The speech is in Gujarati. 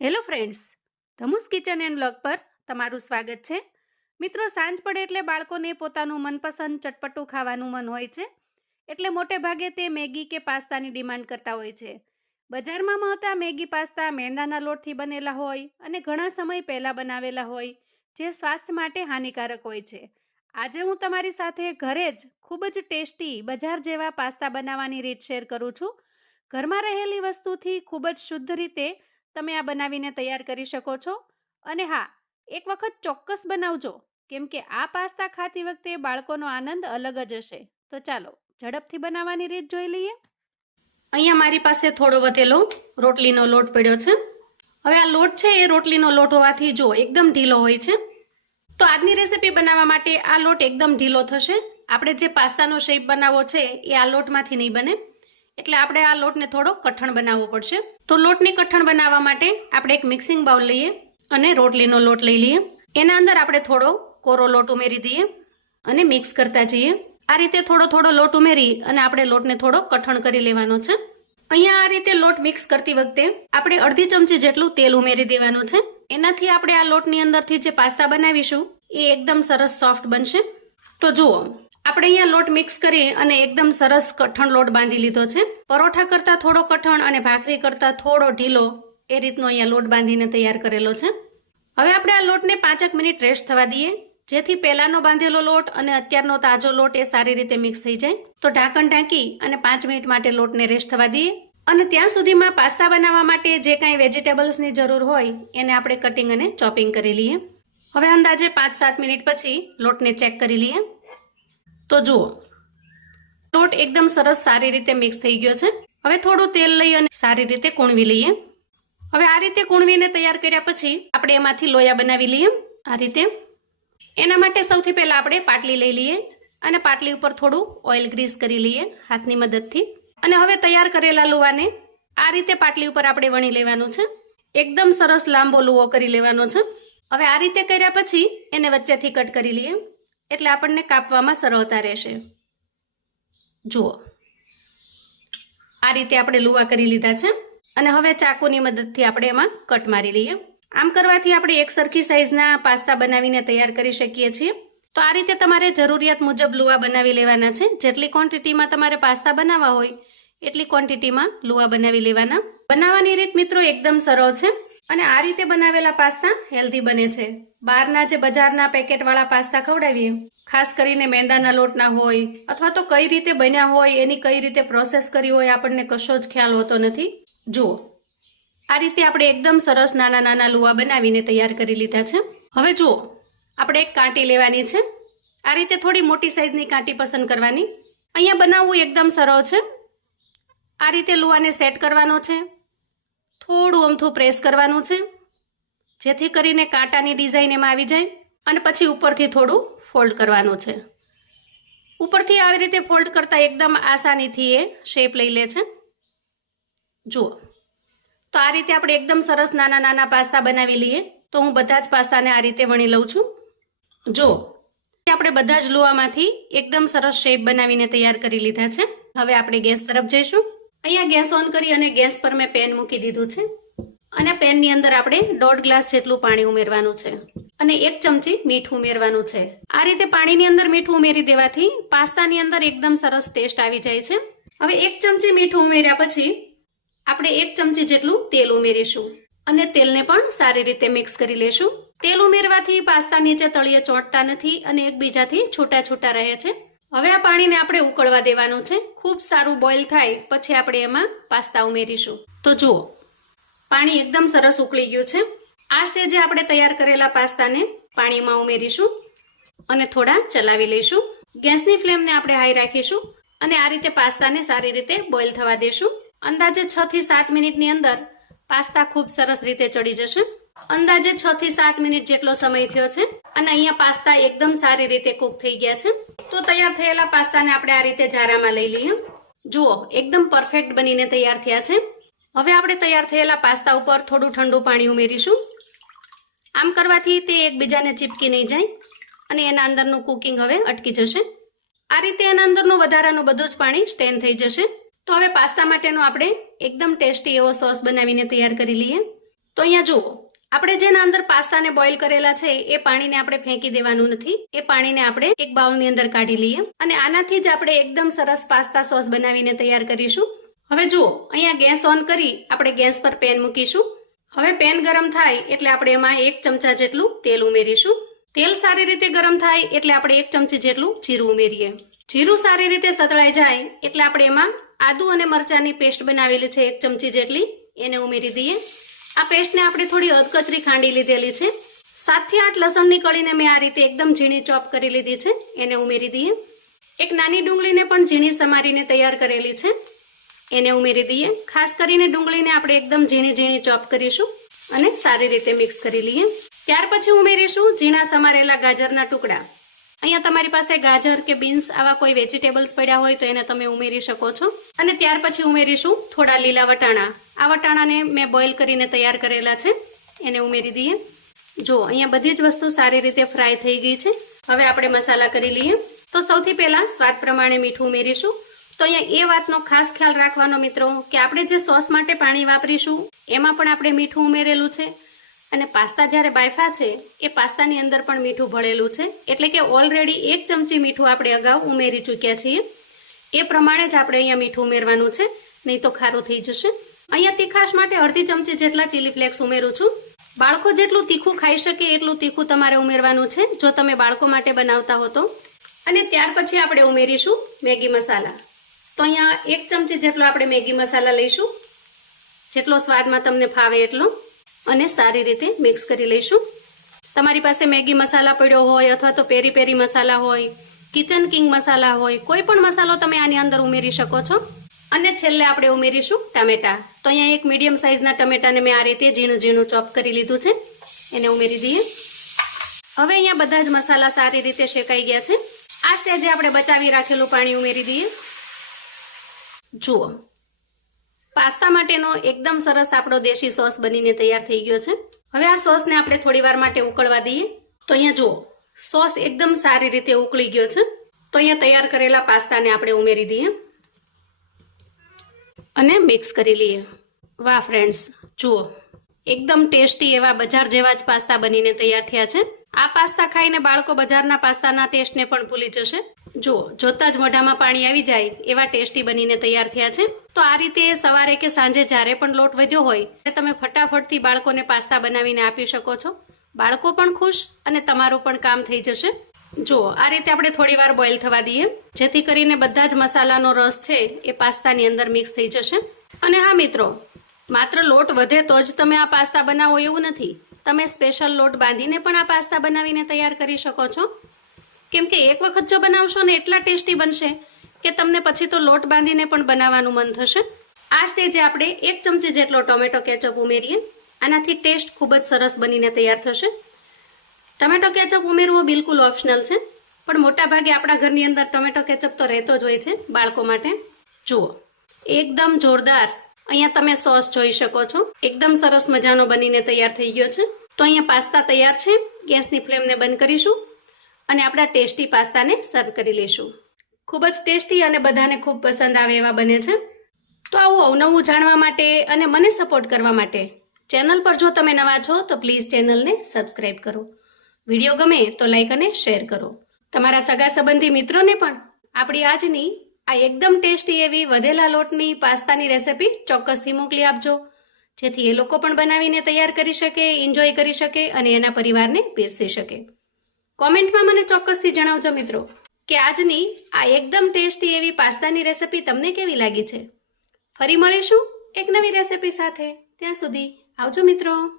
Hello friends, Dhamus kitchen and blog પર તમારું સ્વાગત છે. મિત્રો, સાંજ પડે એટલે બાળકોને પોતાનું મનપસંદ ચટપટું ખાવાનું મન હોય છે. એટલે મોટે ભાગે તે મેગી કે પાસ્તાની ડિમાન્ડ કરતા હોય છે. બજારમાં મળતા મેગી પાસ્તા મેંદાના લોટથી બનેલા હોય અને ઘણા સમય પહેલાં બનાવેલા હોય, જે સ્વાસ્થ્ય માટે હાનિકારક હોય છે. આજે હું તમારી સાથે ઘરે જ ખૂબ જ ટેસ્ટી બજાર જેવા પાસ્તા બનાવવાની રીત શેર કરું છું. ઘરમાં રહેલી વસ્તુથી ખૂબ જ શુદ્ધ રીતે તમે આ બનાવીને તૈયાર કરી શકો છો? અને હા, એક વખત ચોક્કસ બનાવજો. કેમ કે આ પાસ્તા ખાતી વખતે બાળકોનો આનંદ અલગ જ હશે. તો ચાલો, ઝડપથી બનાવવાની રીત જોઈ લઈએ. અહીંયા મારી પાસે થોડો વધેલો રોટલીનો લોટ પડ્યો છે. હવે આ લોટ છે એ રોટલીનો લોટ હોવાથી જો એકદમ ઢીલો હોય છે. તો આજની રેસીપી બનાવવા માટે આ લોટ એકદમ ઢીલો થશે. આપણે જે પાસ્તાનો શેપ બનાવવો છે એ આ લોટમાંથી નહીં બને. એટલે આપણે આ લોટને થોડો કઠણ બનાવવો પડશે. તો લોટની કઠણ બનાવવા માટે આપણે એક મિક્સિંગ બાઉલ લઈએ અને રોટલીનો લોટ લઈ લઈએ. એના અંદર આપણે થોડો કોરો લોટ ઉમેરી દઈએ અને મિક્સ કરતા જઈએ. આ રીતે થોડો થોડો લોટ ઉમેરી અને આપણે લોટને થોડો કઠણ કરી લેવાનો છે. અહીંયા આ રીતે લોટ મિક્સ કરતી વખતે આપણે અડધી ચમચી જેટલું તેલ ઉમેરી દેવાનું છે. એનાથી આપણે આ લોટની અંદરથી જે પાસ્તા બનાવીશું, એ એકદમ સરસ સોફ્ટ બનશે. તો જુઓ. આપણે અહીંયા લોટ મિક્સ કરી અને એકદમ સરસ કઠણ લોટ બાંધી લીધો છે. પરોઠા કરતાં થોડો કઠણ અને ભાખરી કરતાં થોડો ઢીલો એ રીતનો અહીંયા લોટ બાંધીને તૈયાર કરેલો છે. હવે આપણે આ લોટને પાંચેક મિનિટ રેસ્ટ થવા દઈએ. જેથી પહેલાનો બાંધેલો લોટ અને અત્યારનો તાજો લોટ એ સારી રીતે મિક્સ થઈ જાય. તો ઢાંકણ ઢાંકી અને પાંચ મિનિટ માટે લોટને રેસ્ટ થવા દઈએ. અને ત્યાં સુધીમાં પાસ્તા બનાવવા માટે જે કાંઈ વેજીટેબલ્સની જરૂર હોય એને આપણે કટિંગ અને ચોપિંગ કરી લઈએ. હવે અંદાજે પાંચ સાત મિનિટ પછી લોટને ચેક કરી લઈએ. તો જુઓ. લોટ એકદમ સરસ સારી રીતે મિક્સ થઈ ગયો છે. હવે થોડું તેલ લઈ અને સારી રીતે કૂણવી લઈએ. હવે આ રીતે કૂણવીને તૈયાર કર્યા પછી આપણે એમાંથી લોયા બનાવી લઈએ આ રીતે. એના માટે સૌથી પહેલાં આપણે પાટલી લઈ લઈએ અને પાટલી ઉપર થોડું ઓઇલ ગ્રીસ કરી લઈએ હાથની મદદથી. અને હવે તૈયાર કરેલા લુવાને આ રીતે પાટલી ઉપર આપણે વણી લેવાનું છે. એકદમ સરસ લાંબો લુવો કરી લેવાનો છે. હવે આ રીતે કર્યા પછી એને વચ્ચેથી કટ કરી લઈએ. એટલે આપણને કાપવામાં સરળતા રહેશે. જુઓ. આ રીતે આપણે લુવા કરી લીધા છે. અને હવે ચાકુની મદદથી આપણે એમાં કટ મારી લઈએ. આમ કરવાથી આપણે એક સરખી સાઇઝના પાસ્તા બનાવીને તૈયાર કરી શકીએ છીએ. તો આ રીતે તમારે જરૂરિયાત મુજબ લુવા બનાવી લેવાના છે. જેટલી ક્વોન્ટિટીમાં તમારે પાસ્તા બનાવવા હોય, એટલી ક્વોન્ટિટીમાં લુવા બનાવી લેવાના. બનાવવાની રીત મિત્રો એકદમ સરળ છે. અને આ રીતે બનાવેલા પાસ્તા હેલ્ધી બને છે. બહારના જે બજારના પેકેટવાળા પાસ્તા ખવડાવીએ, ખાસ કરીને મેંદાના લોટના હોય અથવા તો કઈ રીતે બન્યા હોય, એની કઈ રીતે પ્રોસેસ કરી હોય, આપણને કશો જ ખ્યાલ હોતો નથી. જુઓ, આ રીતે આપણે એકદમ સરસ નાના નાના લુવા બનાવીને તૈયાર કરી લીધા છે. હવે જુઓ, આપણે એક કાંટી લેવાની છે. આ રીતે થોડી મોટી સાઇઝની કાંટી પસંદ કરવાની. અહીંયા બનાવવું એકદમ સરળ છે. આ રીતે લુવાને સેટ કરવાનો છે. થોડું અમથું પ્રેસ કરવાનું છે. જેથી કરીને કાંટાની ડિઝાઇન એમાં આવી જાય અને પછી ઉપરથી થોડું ફોલ્ડ કરવાનું છે. ઉપરથી આવી રીતે ફોલ્ડ કરતાં એકદમ આસાનીથી એ શેપ લઈ લે છે. જુઓ. તો આ રીતે આપણે એકદમ સરસ નાના નાના પાસ્તા બનાવી લઈએ. તો હું બધા જ પાસ્તાને આ રીતે વણી લઉં છું. જો આપણે બધા જ લોહામાંથી એકદમ સરસ શેપ બનાવીને તૈયાર કરી લીધા છે. હવે આપણે ગેસ તરફ જઈશું. અહીંયા ગેસ ઓન કરી અને ગેસ પર મેં પેન મૂકી દીધું છે. અને પેનની અંદર આપણે દોઢ ગ્લાસ જેટલું પાણી ઉમેરવાનું છે અને એક ચમચી મીઠું ઉમેરવાનું છે. આ રીતે પાણીની અંદર મીઠું ઉમેરી દેવાથી પાસ્તાની અંદર એકદમ સરસ ટેસ્ટ આવી જાય છે. હવે એક ચમચી મીઠું ઉમેર્યા પછી આપણે એક ચમચી જેટલું તેલ ઉમેરીશું અને તેલને પણ સારી રીતે મિક્સ કરી લેશું. તેલ ઉમેરવાથી પાસ્તા નીચે તળિયે ચોંટતા નથી અને એકબીજાથી છૂટા છૂટા રહે છે. હવે આ પાણીને આપણે ઉકળવા દેવાનું છે. ખૂબ સારું બોઇલ થાય પછી આપણે એમાં પાસ્તા ઉમેરીશું. તો જુઓ પાણી એકદમ સરસ ઉકળી ગયું છે. આ સ્ટેજે આપણે તૈયાર કરેલા પાસ્તાને પાણીમાં ઉમેરીશું અને થોડા ચલાવી લઈશું. ગેસની ફ્લેમને આપણે હાઈ રાખીશું અને આ રીતે પાસ્તાને સારી રીતે બોઇલ થવા દેશું. અંદાજે છ થી સાત મિનિટની અંદર પાસ્તા ખૂબ સરસ રીતે ચડી જશે. અંદાજે છ થી સાત મિનિટ જેટલો સમય થયો છે અને અહીંયા પાસ્તા એકદમ સારી રીતે કૂક થઈ ગયા છે. તો તૈયાર થયેલા પાસ્તાને આપણે આ રીતે જારામાં લઈ લઈએ. જુઓ, એકદમ પરફેક્ટ બનીને તૈયાર થયા છે. હવે આપણે તૈયાર થયેલા પાસ્તા ઉપર થોડું ઠંડુ પાણી ઉમેરીશું. આમ કરવાથી તે એકબીજાને ચીપકી નહીં જાય અને એના અંદરનું કુકિંગ હવે અટકી જશે. આ રીતે એના અંદરનું વધારાનું બધું જ પાણી સ્ટેન થઈ જશે. તો હવે પાસ્તા માટેનો આપણે એકદમ ટેસ્ટી એવો સોસ બનાવીને તૈયાર કરી લઈએ. તો અહીંયા જુઓ, આપણે જેના અંદર પાસ્તાને બોઇલ કરેલા છે, એ પાણીને આપણે ફેંકી દેવાનું નથી. એ પાણીને આપણે એક બાઉલની અંદર કાઢી લઈએ અને આનાથી જ આપણે એકદમ સરસ પાસ્તા સોસ બનાવીને તૈયાર કરીશું. હવે જુઓ, અહીંયા ગેસ ઓન કરી આપણે ગેસ પર પેન મૂકીશું. હવે પેન ગરમ થાય એટલે આપણે એમાં એક ચમચા જેટલું તેલ ઉમેરીશું. તેલ સારી રીતે ગરમ થાય એટલે આપણે એક ચમચી જેટલું જીરું ઉમેરીએ. જીરું સારી રીતે સતળાઈ જાય એટલે આપણે એમાં આદુ અને મરચાંની પેસ્ટ બનાવેલી છે, એક ચમચી જેટલી. એને ઉમેરી દઈએ. આ પેસ્ટને આપણે થોડી અધકચરી ખાંડી લીધેલી છે. સાતથી આઠ લસણની કળીને મેં આ રીતે એકદમ ઝીણી ચોપ કરી લીધી છે. એને ઉમેરી દઈએ. એક નાની ડુંગળીને પણ ઝીણી સમારીને તૈયાર કરેલી છે. એને ઉમેરી દઈએ. ખાસ કરીને ડુંગળીને આપણે એકદમ ઝીણી ઝીણી ચોપ કરીશું અને સારી રીતે મિક્સ કરી લઈએ. ત્યાર પછી ઉમેરીશું ઝીણા સમારેલા ગાજરના ટુકડા. અહીંયા તમારી પાસે ગાજર કે બીન્સ આવા કોઈ વેજીટેબલ્સ પડ્યા હોય તો એને તમે ઉમેરી શકો છો. અને ત્યાર પછી ઉમેરીશું થોડા લીલા વટાણા. આ વટાણાને મેં બોઇલ કરીને તૈયાર કરેલા છે. એને ઉમેરી દઈએ. જો, અહીંયા બધી જ વસ્તુ સારી રીતે ફ્રાય થઈ ગઈ છે. હવે આપણે મસાલા કરી લઈએ. તો સૌથી પહેલાં સ્વાદ પ્રમાણે મીઠું ઉમેરીશું. તો અહીંયા એ વાતનો ખાસ ખ્યાલ રાખવાનો મિત્રો કે આપણે જે સોસ માટે પાણી વાપરીશું, એમાં પણ આપણે મીઠું ઉમેરેલું છે અને પાસ્તા જ્યારે બાયફા છે, એ પાસ્તાની અંદર પણ મીઠું ભળેલું છે. એટલે કે ઓલરેડી એક ચમચી મીઠું આપણે અગાઉ ઉમેરી ચૂક્યા છીએ. એ પ્રમાણે જ આપણે અહીંયા મીઠું ઉમેરવાનું છે, નહીં તો ખારું થઈ જશે. અહીંયા તીખાશ માટે અડધી ચમચી જેટલા ચીલી ફ્લેક્સ ઉમેરું છું. બાળકો જેટલું તીખું ખાઈ શકે એટલું તીખું તમારે ઉમેરવાનું છે, જો તમે બાળકો માટે બનાવતા હો તો. અને ત્યાર પછી આપણે ઉમેરીશું મેગી મસાલા. તો અહીંયા એક ચમચી જેટલો આપણે મેગી મસાલા લઈશું. જેટલો સ્વાદમાં તમને ફાવે એટલો. અને સારી રીતે મિક્સ કરી લઈશું. તમારી પાસે મેગી મસાલા પડ્યો હોય અથવા તો પેરી પેરી મસાલા હોય, કિચન કિંગ મસાલા હોય, કોઈ પણ મસાલો તમે આની અંદર ઉમેરી શકો છો. અને છેલ્લે આપણે ઉમેરીશું ટામેટા. તો અહીંયા એક મીડિયમ સાઇઝના ટમેટાને મેં આ રીતે ઝીણું ઝીણું ચોપ કરી લીધું છે. એને ઉમેરી દઈએ. હવે અહીંયા બધા જ મસાલા સારી રીતે શેકાઈ ગયા છે. આ સ્ટેજે આપણે બચાવી રાખેલું પાણી ઉમેરી દઈએ. જુઓ. પાસ્તા માટેનો એકદમ સરસ આપણો દેશી સોસ બનીને તૈયાર થઈ ગયો છે. હવે આ સોસને આપણે થોડી વાર માટે ઉકળવા દઈએ. તો અહીંયા જુઓ, સોસ એકદમ સારી રીતે ઉકળી ગયો છે. તો અહીંયા તૈયાર કરેલા પાસ્તાને આપણે ઉમેરી દઈએ. અને મિક્સ કરી લઈએ. વાહ ફ્રેન્ડ્સ જુઓ. એકદમ ટેસ્ટી એવા બજાર જેવા જ પાસ્તા બનીને તૈયાર થયા છે. આ પાસ્તા ખાઈને બાળકો બજારના પાસ્તાના ટેસ્ટને પણ ભૂલી જશે. જુઓ જોતા જ મોઢામાં પાણી આવી જાય, એવા ટેસ્ટી બનીને તૈયાર થયા છે. તો આ રીતે સવારે કે સાંજે જ્યારે પણ લોટ વધ્યો હોય, ત્યારે તમે ફટાફટથી બાળકોને પાસ્તા બનાવીને આપી શકો છો. બાળકો પણ ખુશ અને તમારું પણ કામ થઈ જશે. જુઓ આ રીતે આપણે થોડી વાર બોઇલ થવા દઈએ. જેથી કરીને બધા જ મસાલાનો રસ છે એ પાસ્તાની અંદર મિક્સ થઈ જશે. અને હા, મિત્રો, માત્ર લોટ વધે તો જ તમે આ પાસ્તા બનાવો એવું નથી. તમે સ્પેશિયલ લોટ બાંધીને પણ આ પાસ્તા બનાવીને તૈયાર કરી શકો છો. કેમ કે એક વખત જો બનાવશો ને એટલા ટેસ્ટી બનશે કે તમને પછી તો લોટ બાંધીને પણ બનાવવાનું મન થશે. આ સ્ટેજે આપણે એક ચમચી જેટલો ટોમેટો કેચઅપ ઉમેરીએ. આનાથી ટેસ્ટ ખૂબ જ સરસ બનીને તૈયાર થશે. ટમેટો કેચઅપ ઉમેરવો બિલકુલ ઓપ્શનલ છે, પણ મોટાભાગે આપણા ઘરની અંદર ટમેટો કેચઅપ તો રહેતો જ હોય છે બાળકો માટે. જુઓ, એકદમ જોરદાર. અહીંયા તમે સોસ જોઈ શકો છો. એકદમ સરસ મજાનો બનીને તૈયાર થઈ ગયો છે. તો અહીંયા પાસ્તા તૈયાર છે. ગેસની ફ્લેમને બંધ કરીશું. અને આપણા ટેસ્ટી પાસ્તાને સર્વ કરી લઈશું ખૂબ જ ટેસ્ટી અને બધાને ખૂબ પસંદ આવે એવા બને છે. તો આવું અવનવું જાણવા માટે અને મને સપોર્ટ કરવા માટે ચેનલ પર જો તમે નવા છો તો પ્લીઝ ચેનલને સબસ્ક્રાઈબ કરો. વીડિયો ગમે તો લાઈક અને શેર કરો. તમારા સગા સંબંધી મિત્રોને પણ આપણી આજની આ એકદમ ટેસ્ટી એવી વધેલા લોટની પાસ્તાની રેસિપી ચોક્કસથી મોકલી આપજો. જેથી એ લોકો પણ બનાવીને તૈયાર કરી શકે એન્જોય કરી શકે અને એના પરિવારને પીરસી શકે. કોમેન્ટમાં મને ચોક્કસથી જણાવજો મિત્રો કે આજની આ એકદમ ટેસ્ટી એવી પાસ્તાની રેસિપી તમને કેવી લાગી છે? ફરી મળીશું એક નવી રેસિપી સાથે. ત્યાં સુધી આવજો મિત્રો.